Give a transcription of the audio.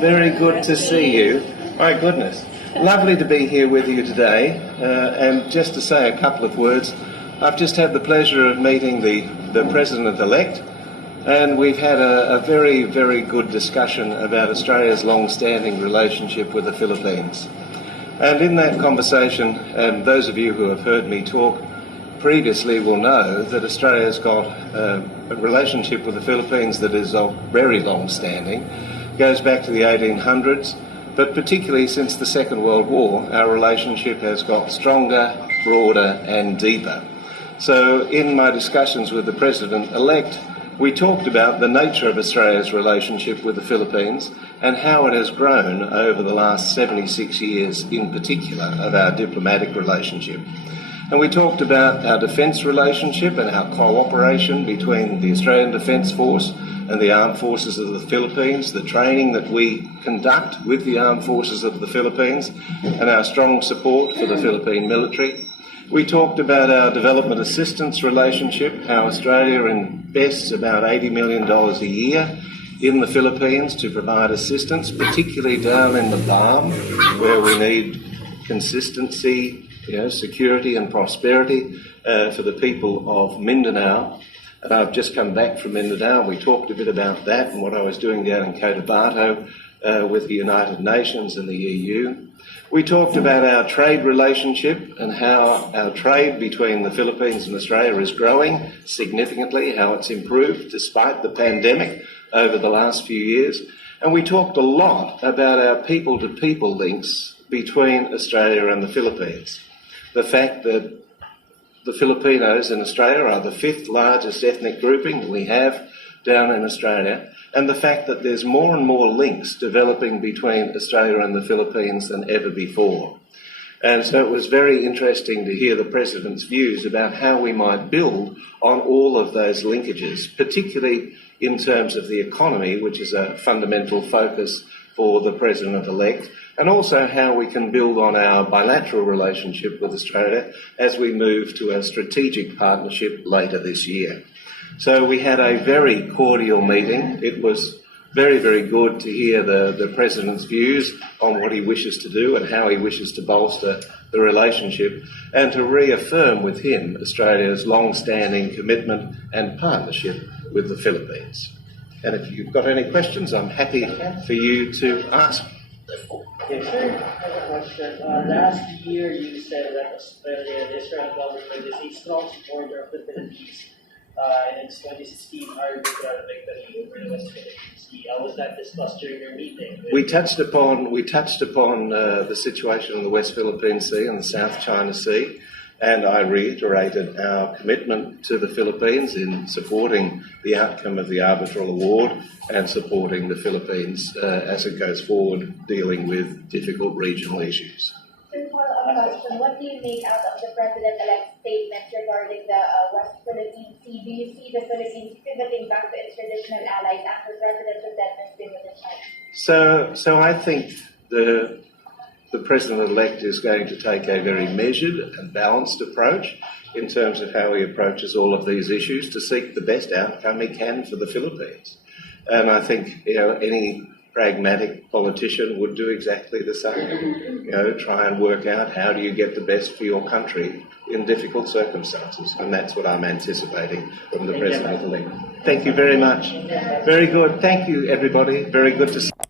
Very good to see you. My goodness. Lovely to be here with you today. And just to say a couple of words, I've just had the pleasure of meeting the President-elect, and we've had a very, very good discussion about Australia's long-standing relationship with the Philippines. And in that conversation, and those of you who have heard me talk previously will know that Australia's got a relationship with the Philippines that is of very long standing, goes back to the 1800s, but particularly since the Second World War, our relationship has got stronger, broader and deeper. So in my discussions with the President-elect, we talked about the nature of Australia's relationship with the Philippines and how it has grown over the last 76 years in particular of our diplomatic relationship. And we talked about our defence relationship and our cooperation between the Australian Defence Force and the Armed Forces of the Philippines, the training that we conduct with the Armed Forces of the Philippines, and our strong support for the Philippine military. We talked about our development assistance relationship, how Australia invests about $80 million a year in the Philippines to provide assistance, particularly down in the BAM, where we need consistency, security and prosperity for the people of Mindanao. And I've just come back from Mindanao. We talked a bit about that and what I was doing down in Cotabato with the United Nations and the EU. We talked about our trade relationship and how our trade between the Philippines and Australia is growing significantly, how it's improved despite the pandemic over the last few years. And we talked a lot about our people-to-people links between Australia and the Philippines. The fact that the Filipinos in Australia are the fifth largest ethnic grouping that we have down in Australia, and the fact that there's more and more links developing between Australia and the Philippines than ever before. And so it was very interesting to hear the President's views about how we might build on all of those linkages, particularly in terms of the economy, which is a fundamental focus for the President-elect, and also how we can build on our bilateral relationship with Australia as we move to a strategic partnership later this year. So we had a very cordial meeting. It was very, very good to hear the President's views on what he wishes to do and how he wishes to bolster the relationship, and to reaffirm with him Australia's long-standing commitment and partnership with the Philippines. And if you've got any questions, I'm happy for you to ask. Yes, sir. I have a question. Last year, you said that Australia, the Australian government is a strong supporter of the Philippines in its 2016 arbitral victory over the West Philippine Sea. Was that discussed during your meeting? We touched upon the situation in the West Philippine Sea and the South China Sea, and I reiterated our commitment to the Philippines in supporting the outcome of the arbitral award and supporting the Philippines as it goes forward dealing with difficult regional issues. Sir, follow-up question. What do you make out of the President-elect's statement regarding the West Philippine Sea? Do you see the Philippines pivoting back to its traditional allies after President Duterte's visit to China? So I think the President-elect is going to take a very measured and balanced approach in terms of how he approaches all of these issues to seek the best outcome he can for the Philippines. And I think any pragmatic politician would do exactly the same. Try and work out how do you get the best for your country in difficult circumstances. And that's what I'm anticipating from the President-elect. Thank you very much. Very good. Thank you, everybody. Very good to see you.